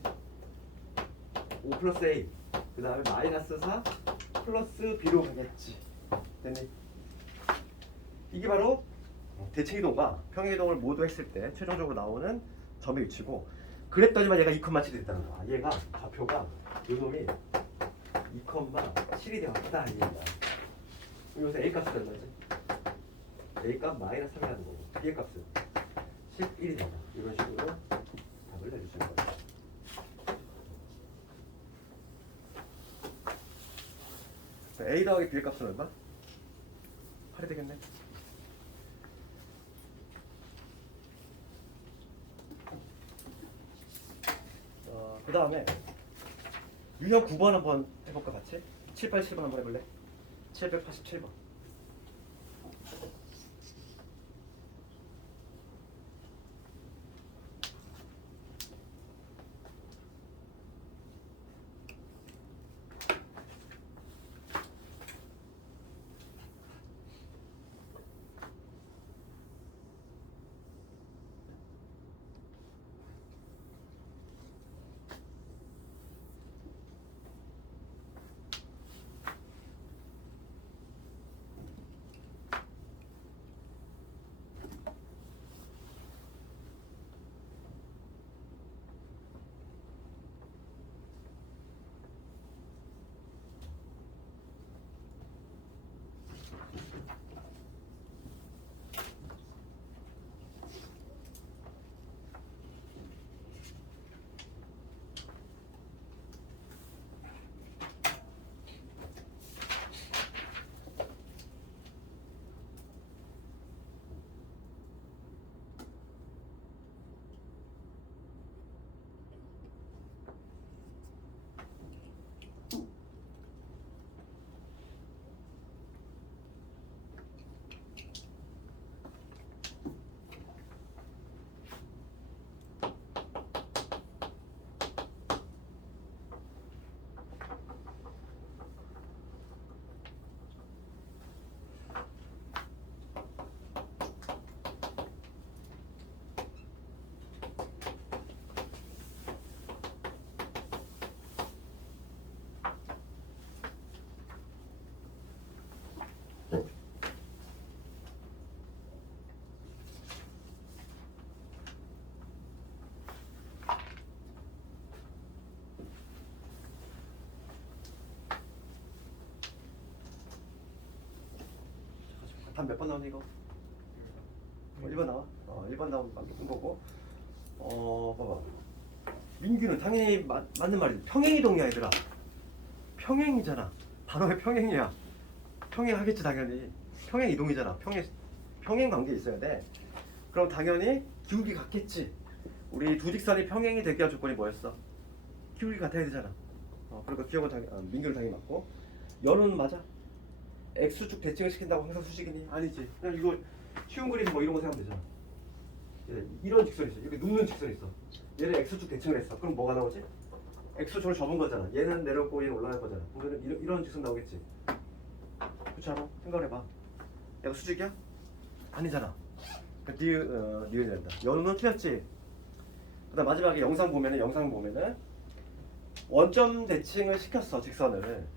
5 플러스 a, 그 다음에 마이너스 4 플러스 b로 가겠지. 됐니? 이게 바로 대칭이동과 평행이동을 모두 했을 때 최종적으로 나오는 점의 위치고, 그랬더니만 얘가 2,7이 됐다는 거야. 얘가 좌표가 요놈이 2,7이 되었다 이 얘기야. 여기서 a 값은 얼마지? a 값 마이너스 3이라는 거고 b의 값은 11이 된다. 이런 식으로 답을 내주시는 거예요. a 더하기 b의 값은 얼마? 8이 되겠네. 그 다음에 유형 9번 한번 해볼까 같이? 787번 한번 해볼래? 787번. 답 몇 번 나오니 이거? 1번 나와? 1번 나오면 맞는 거고. 봐봐. 민규는 당연히 맞는 말이지. 평행이동이야 얘들아. 평행이잖아. 단어의 평행이야. 평행하겠지 당연히. 평행이동이잖아. 평행 관계 있어야 돼. 그럼 당연히 기울기 같겠지. 우리 두 직선이 평행이 되게 한 조건이 뭐였어? 기울기 같아야 되잖아. 그러니까 기억은 민규는 당연히 맞고. 연우는 맞아? X축 대칭을 시킨다고 항상 수직이니? 아니지. 그냥 이거 쉬운 그림 뭐 이런 거 생각하면 되잖아. 이런 직선이 있어. 이렇게 눕는 직선이 있어. 얘를 X축 대칭을 했어. 그럼 뭐가 나오지? X축을 접은 거잖아. 얘는 내려오고 얘는 올라갈 거잖아. 그러면 이런 직선 나오겠지. 그렇지 않아? 생각을 해봐. 얘가 수직이야? 아니잖아. 그러니까 니은이란다. 연우는 틀렸지. 그다음 마지막에 영상 보면은 원점 대칭을 시켰어. 직선을.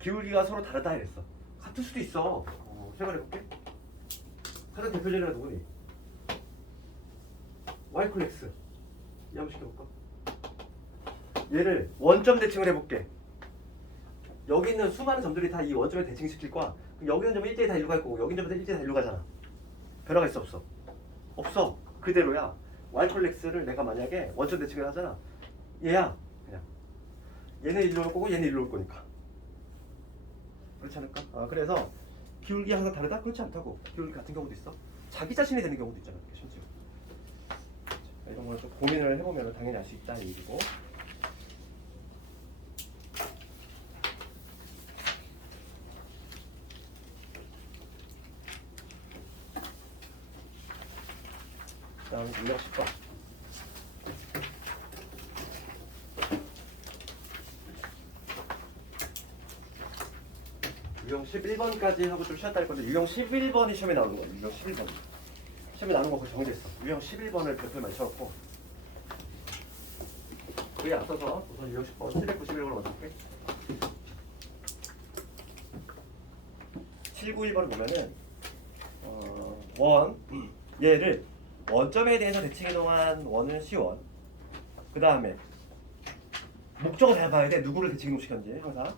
기울기가 서로 다르다 이랬어. 같을 수도 있어. 생각해볼게. 가장 대표적인 애가 누구니? Y클렉스. 이 한번 시켜볼까? 얘를 원점 대칭을 해볼게. 여기 있는 수많은 점들이 다 이 원점에 대칭시킬 거야. 그럼 여기 있는 점은 1대1 다 일로 갈 거고 여기 있는 점은 1대1 다 일로 가잖아. 변화가 있어 없어? 없어. 그대로야. Y클렉스를 내가 만약에 원점 대칭을 하잖아. 얘야. 그냥. 얘는 일로 올 거고 얘는 일로 올 거니까. 그렇지 않을까? 그래서 기울기 항상 다르다? 그렇지 않다고. 기울기 같은 경우도 있어. 자기 자신이 되는 경우도 있잖아. 심지어. 이런 거는 좀 고민을 해보면 당연히 알 수 있다 이 얘기고. 다음 210번. 유형 11번까지 하고 좀 쉬었다 할 건데 유형 11번이 시험에 나오는 거야. 유형 11번. 시험에 나오는 거 거의 정해져 있어. 유형 11번을 별표에 맞춰놓고 그에 앞서서 우선 유형 10번 791번을 먼저 볼게. 791번을 보면은 얘를 원점에 대해서 대칭이동한 원은 C1. 그 다음에 목적을 잘 봐야 돼. 누구를 대칭이동시켰는지 항상.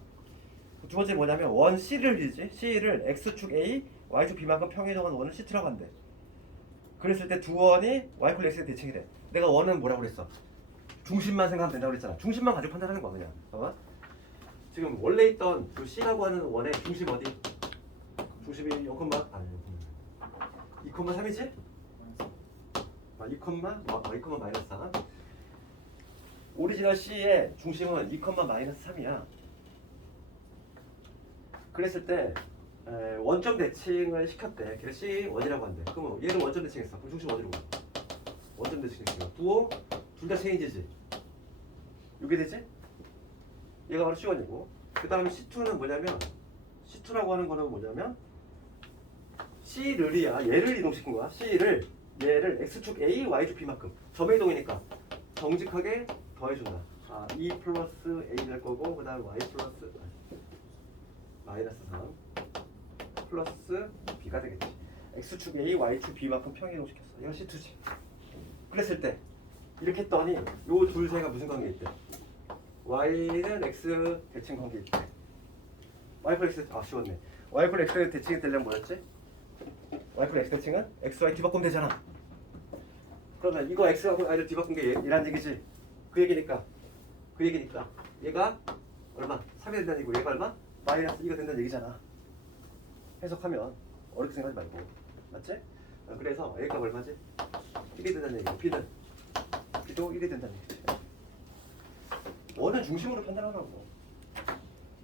두 번째 뭐냐면 원 C를 이지 C를 X축 A, Y축 B만큼 평행이동한 원을 C2라고 한대. 그랬을 때 두 원이 Y콜 X에 대칭이 돼. 내가 원은 뭐라고 그랬어? 중심만 생각하면 된다고 그랬잖아. 중심만 가지고 판단하는 거야 그냥. 봐봐. 지금 원래 있던 그 C라고 하는 원의 중심 어디? 중심이 2,3이지? 2, 마이너스 4. 오리지널 C의 중심은 2, 마이너스 3이야. 그랬을 때 원점 대칭을 시켰대. 그래서 C1이라고 한대. 그럼 얘는 원점 대칭했어. 그럼 중심 어디로 가? 원점 대칭했어. 부호 둘 다 체인지지. 이게 되지? 얘가 바로 C1이고. 그 다음에 C2는 뭐냐면 C2라고 하는 거는 뭐냐면 C를이야. 얘를 이동시킨 거야. 얘를 X축 A, Y축 B만큼 점의 이동이니까 정직하게 더해준다. 2 플러스 A 될 거고 그 다음에 Y 플러스 마이너스 3 플러스 B가 되겠지. X축 A, Y축 B만큼 평행이동시켰어. 이건 C2지. 그랬을 때 이렇게 했더니 요 둘 사이가 무슨 관계 있대? Y는 X 대칭 관계 있대. Y 플러스 X 쉬웠네. Y 플러스 X 대칭이 되려면 뭐였지? Y 플러스 X 대칭은 X, Y 뒤바꾸면 되잖아. 그러면 이거 X하고 Y를 뒤바꾼 게 얘란 얘기지. 그 얘기니까 얘가 얼마? 3이 된다는 얘기고 얘가 얼마? 마이너스 2가 된다는 얘기잖아. 해석하면 어렵게 생각하지 말고. 맞지? 그래서 A가 얼마지? 1이 된다는 얘기고 B도 1이 된다는 얘기지. 원은 중심으로 판단하라고.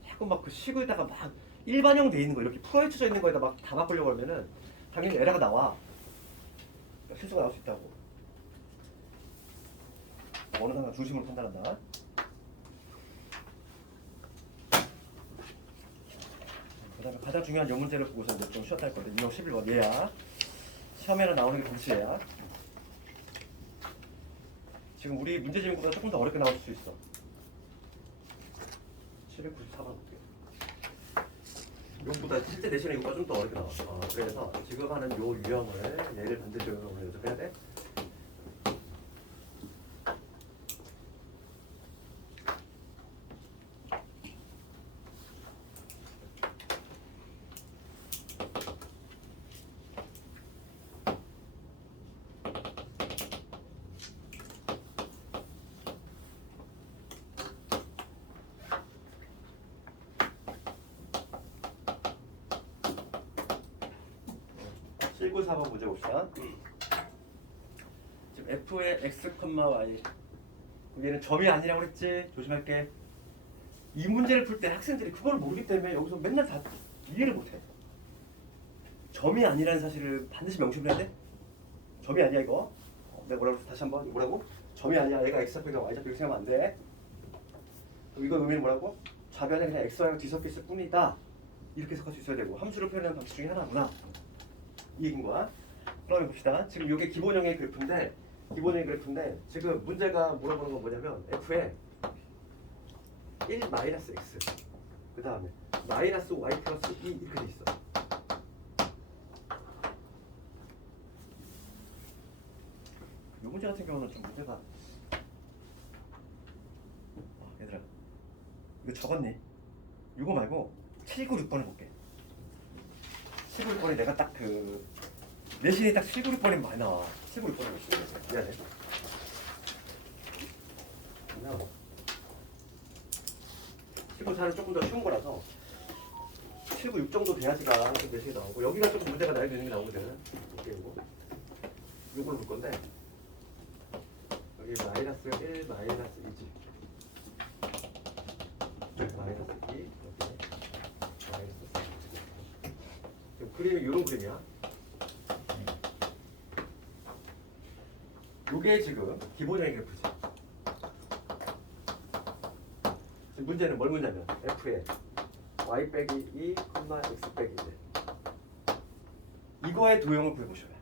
자꾸 막 그 식에다가 막 일반형 돼 있는 거 이렇게 풀어헤쳐져 있는 거에다 막 다 바꾸려고 하면은 당연히 에러가 나와. 실수가 나올 수 있다고. 원은 항상 중심으로 판단한다. 그다음에 가장 중요한 요 문제를 보고서 이제 좀 쉬었다 할 건데 유형 11번 얘야. 시험에는 나오는 게 동시에야. 지금 우리 문제집보다 조금 더 어렵게 나올 수 있어. 794번 볼게요. 이것보다 실제 내신의 이거가 좀 더 어렵게 나와. 그래서 지금 하는 요 유형을 얘를 반드시 오늘 연습해야 돼. 4번 문제 봅시다. 지금 f의 x, y 얘는 점이 아니라고 그랬지? 조심할게. 이 문제를 풀 때 학생들이 그걸 모르기 때문에 여기서 맨날 다 이해를 못해. 점이 아니라는 사실을 반드시 명심해야 돼. 점이 아니야 이거. 내가 뭐라고 했어? 다시 한번 뭐라고? 점이 아니야. 얘가 x좌표가 y좌표 이렇게 생각하면 안 돼. 그럼 이거 의미는 뭐라고? 좌변에 그냥 x, y가 뒤섞여 있을 뿐이다. 이렇게 해석할 수 있어야 되고 함수를 표현하는 방식 중에 하나구나. 이 얘기인 거야. 그럼 봅시다. 지금 이게 기본형의 그래프인데 지금 문제가 물어보는 건 뭐냐면 f에 1 마이너스 x 그 다음에 마이너스 y 플러스 2 이렇게 돼 있어. 이 문제 같은 경우는 좀 문제가 얘들아 이거 적었니? 이거 말고 796번을 볼게. 796번이 내가 딱 그 내신이 딱 796번이 많이 나와. 796번을 볼게. 미안해. 그냥 794는 조금 더 쉬운 거라서 796 정도 돼야지가 좀 내신이 나오고 여기가 조금 문제가 나야 되는 게 나오거든. 이렇게 요걸 볼 건데 여기 마이너스 1 마이너스 2지 마이너스 2 여기 마이너스 3 지금 그림이 이런 그림이야. 요게 지금 기본형의 그래프지. 지금 문제는 뭘 묻냐면 f에 y 빼기 2, x 빼기 1 이거의 도형을 구해보셔야 돼.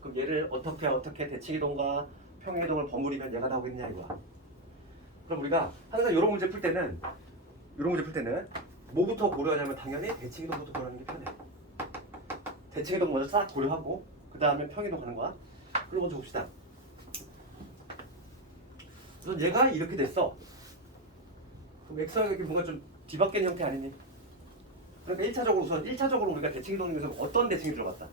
그럼 얘를 어떻게 대칭이동과 평행이동을 버무리면 얘가 나오겠냐 이거야. 그럼 우리가 항상 이런 문제 풀 때는 뭐부터 고려하냐면 당연히 대칭이동부터 고려하는 게 편해. 대칭이동 먼저 싹 고려하고 그 다음에 평행이동 가는 거야. 그럼 먼저 봅시다. 우선 얘가 이렇게 됐어. 그럼 x와 이렇게 뭔가 좀 뒤바뀐 형태 아니니? 그러니까 1차적으로 우리가 대칭이동 중에서 어떤 대칭이 들어갔다?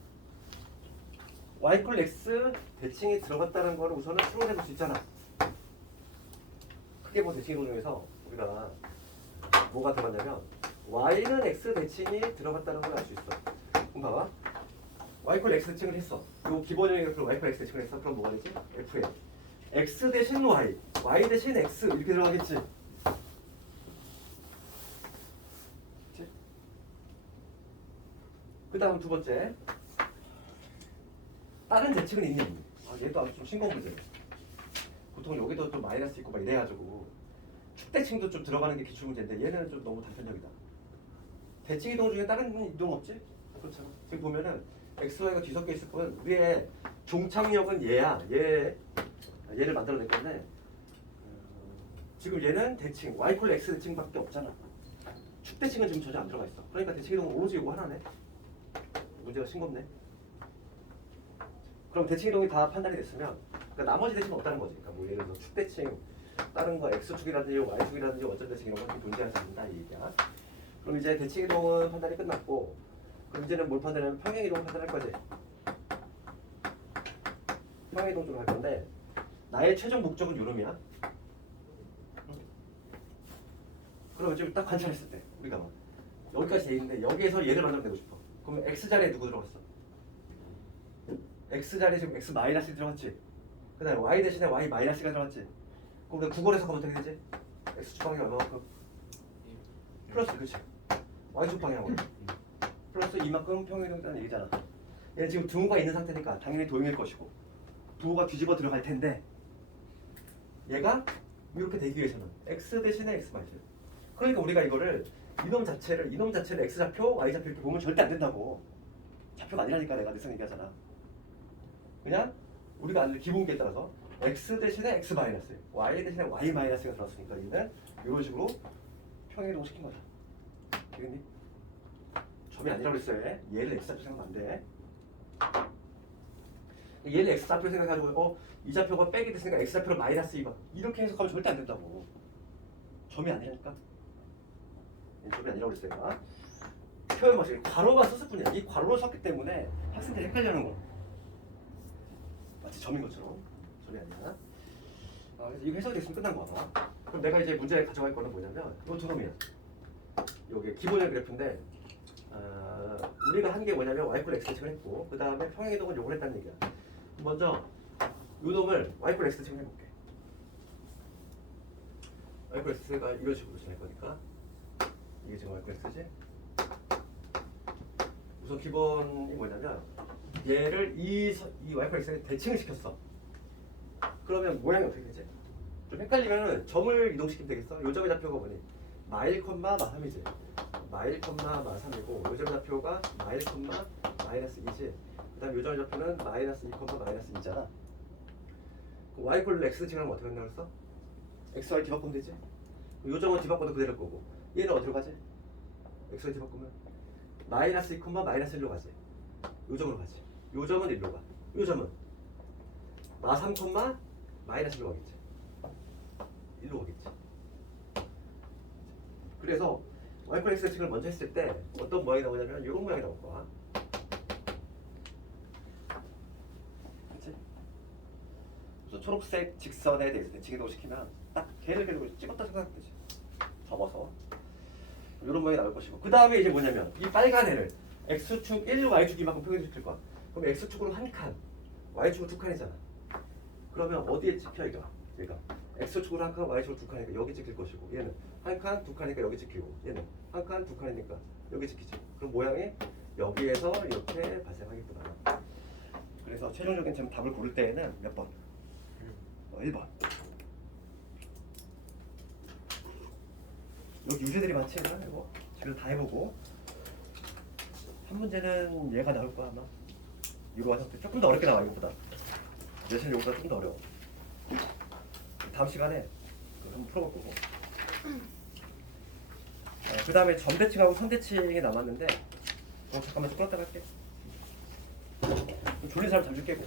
y = x 대칭이 들어갔다는 거를 우선은 추론해 볼 수 있잖아. 크게 본 대칭이동 중에서 우리가 뭐가 들어갔냐면 y는 x 대칭이 들어갔다는 걸 알 수 있어. 그럼 봐봐. y = x 대칭을 했어. 요 기본형의 그럼 y = x 대칭을 했어. 그럼 뭐가 되지? f에 x 대신 y, y 대신 x 이렇게 들어가겠지. 그 다음 두 번째 다른 대칭은 있니? 얘도 아주 좀 싱거운 문제예요. 보통 여기도 좀 마이너스 있고 막 이래가지고 축대칭도 좀 들어가는 게 기출문제인데 얘는 좀 너무 단편적이다. 대칭 이동 중에 다른 이동 없지? 그렇잖아. 지금 보면은 x, y가 뒤섞여 있을 뿐 위에 종착역은 얘야. 얘를 만들어낼 건데 지금 얘는 대칭 y = x 대칭밖에 없잖아. 축대칭은 지금 전혀 안 들어가 있어. 그러니까 대칭 이동은 오로지 이거 하나네. 문제가 싱겁네. 그럼 대칭 이동이 다 판단이 됐으면 그러니까 나머지 대칭은 없다는 거지. 그러니까 뭐 예를 들어서 축대칭 다른 거 x축이라든지 y축이라든지 어떤 대칭 이런 건 존재하지 않는다 이 얘기야. 그럼 이제 대칭 이동은 판단이 끝났고 그럼 이제는 뭘 판단하면 평행 이동 판단할 거지. 평행 이동 쪽으로 할 건데 나의 최종 목적은 요놈이야. 그러면 지금 딱 관찰했을 때 우리가 막 여기까지 돼 있는데 여기에서 얘를 만들어내고 싶어. 그러면 x 자리에 누구 들어갔어? x 자리에 지금 x 마이너스 들어갔지. 그 다음에 y 대신에 y 마이너스가 들어갔지. 그럼 우리가 국어에서 가면 어떻게 되지? x축 방향 얼마만큼? 플러스 그치? y축 방향으로 플러스 이만큼 평행이동이라는 얘기잖아. 얘는 지금 등호가 있는 상태니까 당연히 도형일 것이고 부호가 뒤집어 들어갈 텐데 얘가 이렇게 되기 위해서는 x 대신에 x 마이너스. 그러니까 우리가 이거를 이놈 자체를 x 좌표, y 좌표 이렇게 보면 절대 안 된다고. 좌표가 아니라니까 내가 늘상 얘기하잖아. 그냥 우리가 아는 기본기에 따라서 x 대신에 x 마이너스, y 대신에 y 마이너스가 들어왔으니까 얘는 이런 식으로 평행이동 시킨 거다. 되겠니? 점이 아니라고 그랬어요. 얘를 x 좌표 생각하면 안 돼. 얘를 x 좌표 생각해가지고 이 좌표가 빼기 됐으니까 x 좌표로 마이너스 2가 이렇게 해석하면 절대 안 된다고. 점이 아니라니까. 점이 아니라고 그랬어요. 표현 방식 괄호만 썼을 뿐이야. 이 괄호를 썼기 때문에 학생들이 헷갈려하는 거. 마치 점인 것처럼. 점이 아니야. 그래서 이거 해석이 됐으면 끝난 거야. 그럼 내가 이제 문제에 가져갈 거는 뭐냐면 이 두 놈이야. 여기 기본형 그래프인데 우리가 한 게 뭐냐면 y 이퀄 x 대칭을 했고 그 다음에 평행이동은 요걸 했다는 얘기야. 먼저 요 놈을 y 이퀄 x 대칭을 해볼게. y 이퀄 x가 이런 식으로 지낼 거니까 이게 지금 y 이퀄 x지. 우선 기본이 뭐냐면 얘를 이 y 이퀄 x에 대칭을 시켰어. 그러면 모양이 어떻게 되지? 좀 헷갈리면은 점을 이동시키면 되겠어. 요 점의 좌표가 뭐니? 마일 콤마 마3이지. 마일 콤마 마3이고 요 점의 좌표가 마일 콤마 마이너스 2지. 그 다음에 요 점의 좌표는 마이너스 2 콤마 마이너스 2잖아. y 이퀄 x 지금 어떻게 한다고 했어? xy 뒤바꾸면 되지. 요 점은 뒤바꿔도 그대로일 거고 얘는 어디로 가지? xy 뒤바꾸면 마이너스 2 콤마 마이너스 1로 가지. 요 점으로 가지. 요 점은 1로 가. 요 점은 마3 콤마 마이너스 1로 가겠지. 1로 가겠지. 그래서 y 이퀄 x 대칭을 먼저 했을 때 어떤 모양이 나오냐면 이런 모양이 나올 거야. 그치? 그래서 초록색 직선에 대해서 대칭이동을 시키면 딱 걔를 그리고 찍었다 생각하면 되지. 접어서 이런 모양이 나올 것이고 그 다음에 이제 뭐냐면 이 빨간 애를 x축 1, y축 이만큼 평행시킬 거야. 그럼 x축으로 한 칸, y축으로 두 칸이잖아. 그러면 어디에 찍혀 이거? 얘가 x축으로 한 칸, y축으로 두 칸이니까 여기 찍힐 것이고 얘는 한 칸, 두 칸이니까 여기 찍히고 얘는 한 칸, 두 칸이니까 여기 찍히지. 그럼 모양이 여기에서 이렇게 발생하겠구나. 그래서 최종적인 지금 답을 고를 때에는 몇 번? 1번. 여기 유제들이 많지 않나? 이거 지금 다 해보고 한 문제는 얘가 나올 거야 아마. 이거 상태 조금 더 어렵게 나와 이거보다. 예전 요거보다 좀 더 어려워. 다음 시간에 한번 풀어볼 거고. 그 다음에 점대칭하고 선대칭이 남았는데 잠깐만 좀 끌었다 갈게. 졸린 사람 잠 좀 깨고.